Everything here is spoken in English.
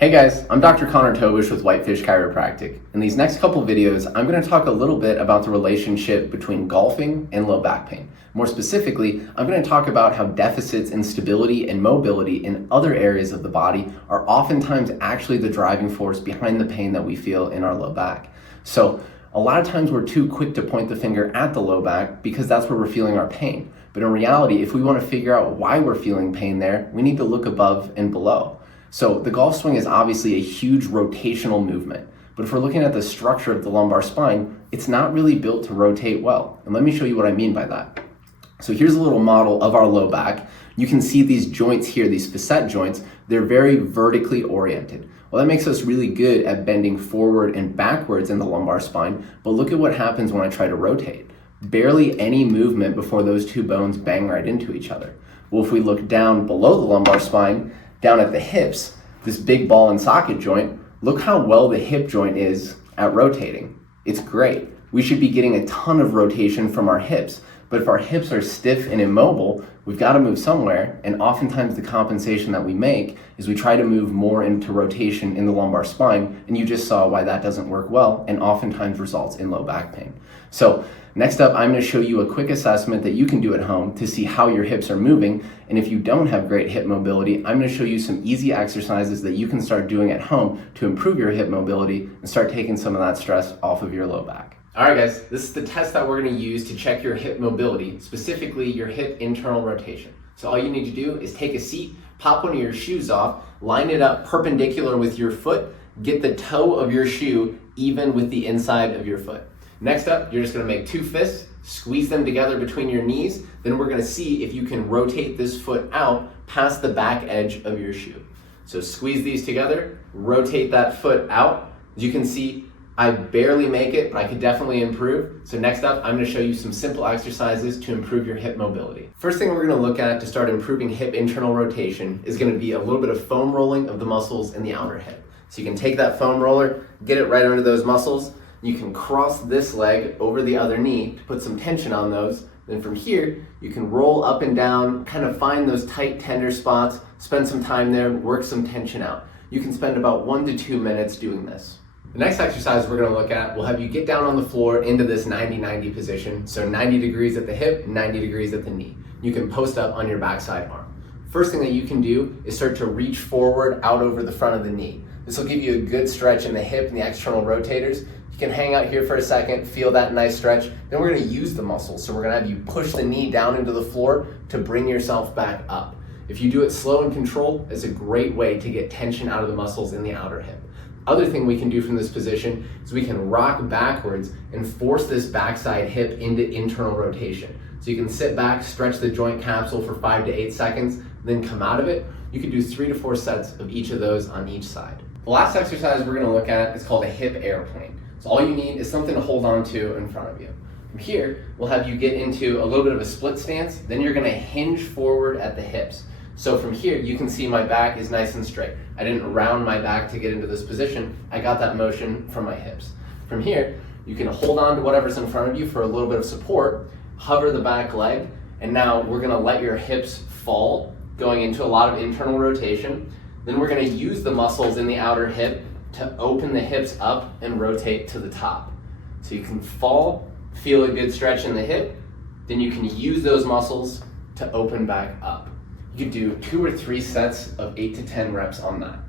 Hey guys, I'm Dr. Tobisch with Whitefish Chiropractic. In these next couple videos, I'm going to talk a little bit about the relationship between golfing and low back pain. More specifically, I'm going to talk about how deficits in stability and mobility in other areas of the body are oftentimes actually the driving force behind the pain that we feel in our low back. So a lot of times we're too quick to point the finger at the low back because that's where we're feeling our pain. But in reality, if we want to figure out why we're feeling pain there, we need to look above and below. So the golf swing is obviously a huge rotational movement, but if we're looking at the structure of the lumbar spine, it's not really built to rotate well. And let me show you what I mean by that. So here's a little model of our low back. You can see these joints here, these facet joints, they're very vertically oriented. Well, that makes us really good at bending forward and backwards in the lumbar spine, but look at what happens when I try to rotate. Barely any movement before those two bones bang right into each other. Well, if we look down below the lumbar spine, down at the hips, this big ball and socket joint, look how well the hip joint is at rotating. It's great. We should be getting a ton of rotation from our hips, but if our hips are stiff and immobile, we've got to move somewhere, and oftentimes the compensation that we make is we try to move more into rotation in the lumbar spine, and you just saw why that doesn't work well and oftentimes results in low back pain. So next up, I'm going to show you a quick assessment that you can do at home to see how your hips are moving. And if you don't have great hip mobility, I'm going to show you some easy exercises that you can start doing at home to improve your hip mobility and start taking some of that stress off of your low back. All right, guys, this is the test that we're going to use to check your hip mobility, specifically your hip internal rotation. So all you need to do is take a seat, pop one of your shoes off, line it up perpendicular with your foot, get the toe of your shoe even with the inside of your foot. Next up, you're just going to make two fists, squeeze them together between your knees. Then we're going to see if you can rotate this foot out past the back edge of your shoe. So squeeze these together, rotate that foot out. As you can see, I barely make it, but I could definitely improve. So next up, I'm going to show you some simple exercises to improve your hip mobility. First thing we're going to look at to start improving hip internal rotation is going to be a little bit of foam rolling of the muscles in the outer hip. So you can take that foam roller, get it right under those muscles. You can cross this leg over the other knee to put some tension on those. Then from here, you can roll up and down, kind of find those tight, tender spots, spend some time there, work some tension out. You can spend about 1 to 2 minutes doing this. The next exercise we're going to look at will have you get down on the floor into this 90-90 position. So 90 degrees at the hip, 90 degrees at the knee. You can post up on your backside arm. First thing that you can do is start to reach forward out over the front of the knee. This will give you a good stretch in the hip and the external rotators. You can hang out here for a second, feel that nice stretch. Then we're going to use the muscles. So we're going to have you push the knee down into the floor to bring yourself back up. If you do it slow and controlled, it's a great way to get tension out of the muscles in the outer hip. Other thing we can do from this position is we can rock backwards and force this backside hip into internal rotation. So you can sit back, stretch the joint capsule for 5 to 8 seconds, then come out of it. You can do 3 to 4 sets of each of those on each side. The last exercise we're going to look at is called a hip airplane. So all you need is something to hold on to in front of you. From here, we'll have you get into a little bit of a split stance, then you're going to hinge forward at the hips. So from here, you can see my back is nice and straight. I didn't round my back to get into this position. I got that motion from my hips. From here, you can hold on to whatever's in front of you for a little bit of support, hover the back leg, and now we're going to let your hips fall, going into a lot of internal rotation. Then we're going to use the muscles in the outer hip to open the hips up and rotate to the top. So you can fall, feel a good stretch in the hip, then you can use those muscles to open back up. You could do 2 or 3 sets of 8 to 10 reps on that.